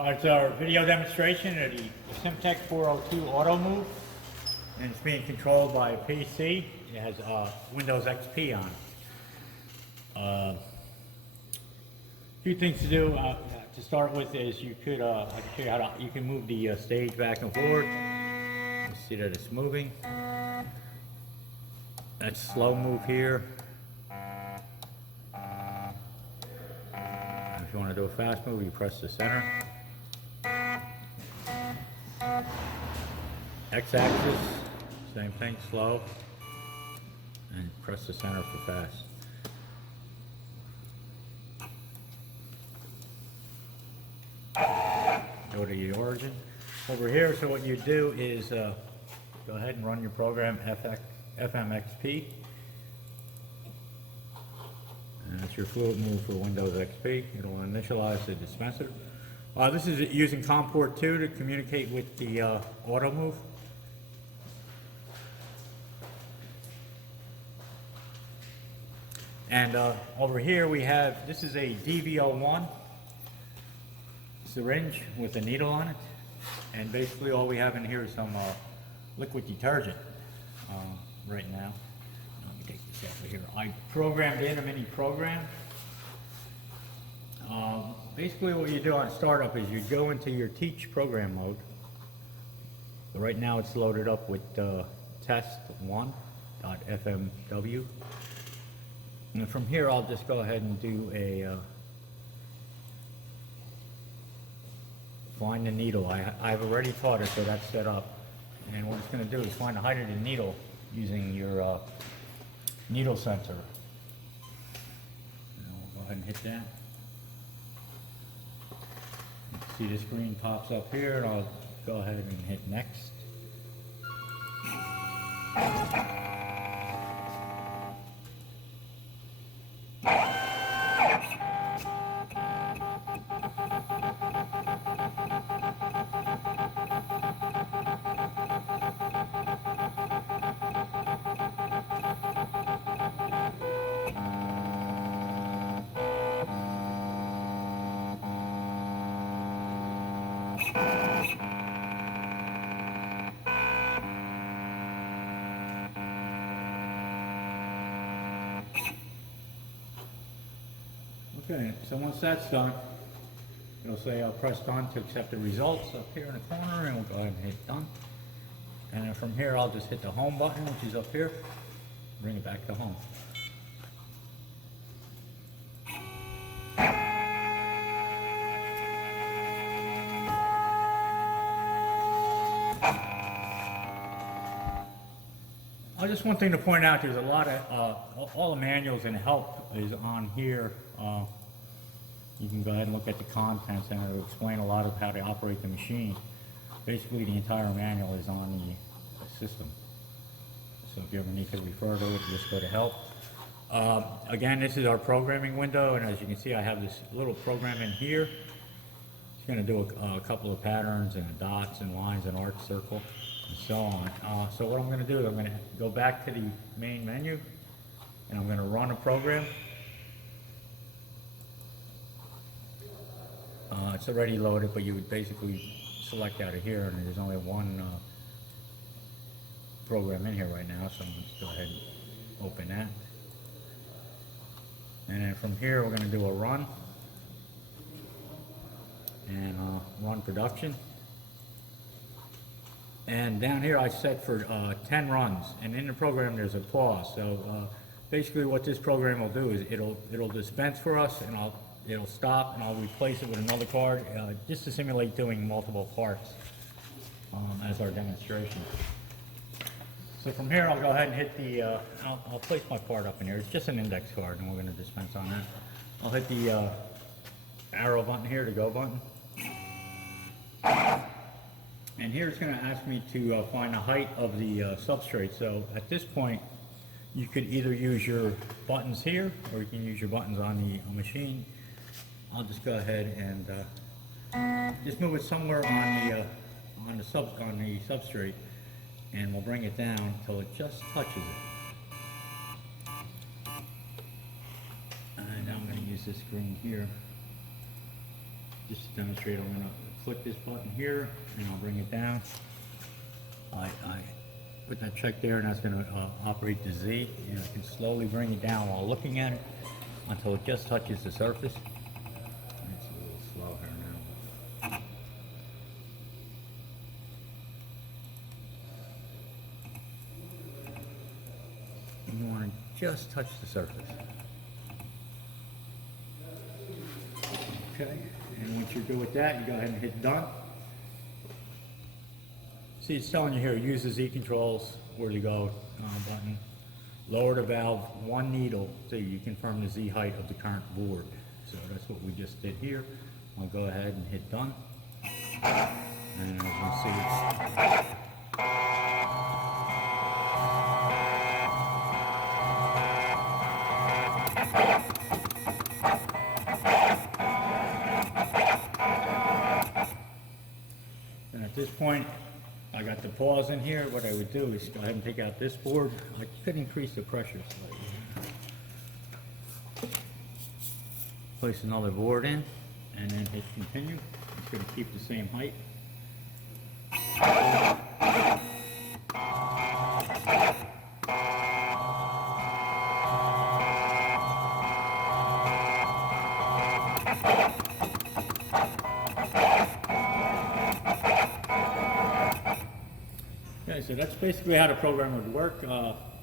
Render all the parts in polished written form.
It's our video demonstration of the Asymtek 402 Auto Move, and it's being controlled by a PC. It has Windows XP on it. A few things to do to start with is you could I can show you how to, you can move the stage back and forward. You see that it's moving. That's slow move here. If you want to do a fast move, you press the center. X-axis, same thing, slow, and press the center for fast. Go to your origin. Over here, so what you do is go ahead and run your program FMXP. And that's your fluid move for Windows XP. It'll initialize the dispenser. This is using COM port 2 to communicate with the auto move. And over here we have, this is a DV01 syringe with a needle on it. And basically all we have in here is some liquid detergent right now. Let me take this over here. I programmed in a mini program. Basically what you do on startup is you go into your teach program mode. So right now it's loaded up with test1.fmw. And from here I'll just go ahead and do a find the needle. I've already taught it, so that's set up. And what it's going to do is find the height of the needle using your needle sensor. And we'll go ahead and hit that. See the screen pops up here, and I'll go ahead and hit next. Okay, so once that's done, it'll say I'll press done to accept the results up here in the corner, and we'll go ahead and hit done. And then from here I'll just hit the home button, which is up here, bring it back to home. Just one thing to point out, there's a lot of, all the manuals and help is on here. You can go ahead and look at the contents, and it'll explain a lot of how to operate the machine. Basically the entire manual is on the system. So if you ever need to refer to it, just go to help. Again, this is our programming window, and as you can see I have this little program in here. It's going to do a couple of patterns and dots and lines and arc circle and so on. So what I'm going to do is I'm going to go back to the main menu, and I'm going to run a program. It's already loaded, but you would basically select out of here, and there's only one program in here right now, so I'm going to go ahead and open that. And then from here we're going to do a run, and run production. And down here I set for 10 runs, and in the program there's a pause. So basically what this program will do is it'll dispense for us, and it'll stop, and I'll replace it with another card, just to simulate doing multiple parts as our demonstration. So from here I'll go ahead and hit the, I'll place my part up in here. It's just an index card, and we're going to dispense on that. I'll hit the arrow button here, the go button. And here it's going to ask me to find the height of the substrate. So at this point, you could either use your buttons here, or you can use your buttons on the machine. I'll just go ahead and just move it somewhere on the substrate, and we'll bring it down until it just touches it. And now I'm going to use this screen here just to demonstrate. I'm going to click this button here, and I'll bring it down. I put that check there, and that's going to operate the Z. And I can slowly bring it down while looking at it until it just touches the surface. It's a little slow here now. You want to just touch the surface. Okay, and once you're good with that, you go ahead and hit done. See, it's telling you here, use the Z controls, where to go button. Lower the valve 1 needle so you confirm the Z height of the current board. So that's what we just did here. I'll go ahead and hit done. And as you can see, it's and at this point, I got the pause in here. What I would do is go ahead and take out this board. I could increase the pressure slightly. Place another board in, and then hit continue. It's going to keep the same height. Okay, so that's basically how the program would work.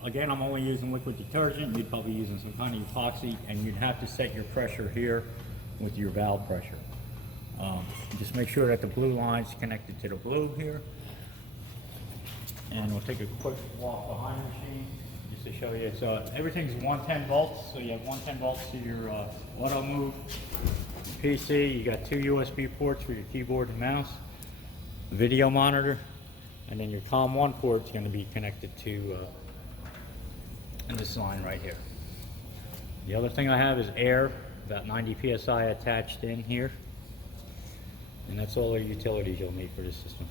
Again, I'm only using liquid detergent. You'd probably be using some kind of epoxy, and you'd have to set your pressure here with your valve pressure. Just make sure that the blue line's connected to the blue here. And we'll take a quick walk behind the machine just to show you. So everything's 110 volts, so you have 110 volts to your auto move PC. You got 2 USB ports for your keyboard and mouse, video monitor, and then your COM1 port is going to be connected to this line right here. The other thing I have is air, about 90 psi attached in here, and that's all the utilities you'll need for this system.